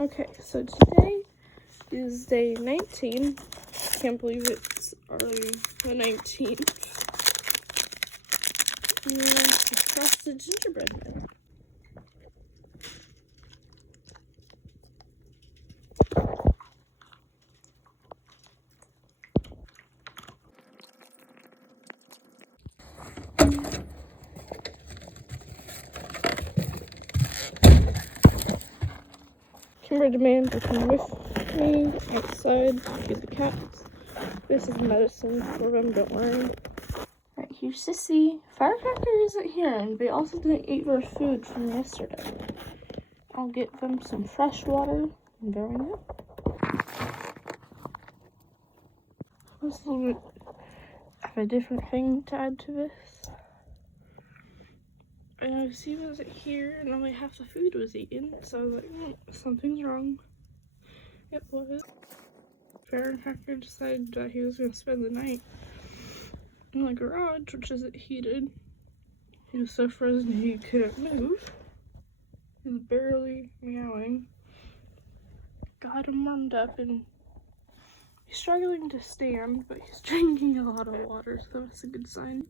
Okay, so today is day 19. Can't believe it's already the 19th. And the frosted gingerbread man. Gingerbread man to come with me outside to feed the cats. This is medicine for them, don't worry. Right, here's Sissy. Firecracker isn't here, and they also didn't eat their food from yesterday. I'll get them some fresh water and there we go. Let's look at a different thing to add to this. And Sissy wasn't here, and only half the food was eaten, so I was like, something's wrong. It was. Firecracker decided that he was going to spend the night in the garage, which isn't heated. He was so frozen he couldn't move. He was barely meowing. Got him warmed up, and he's struggling to stand, but he's drinking a lot of water, so that's a good sign.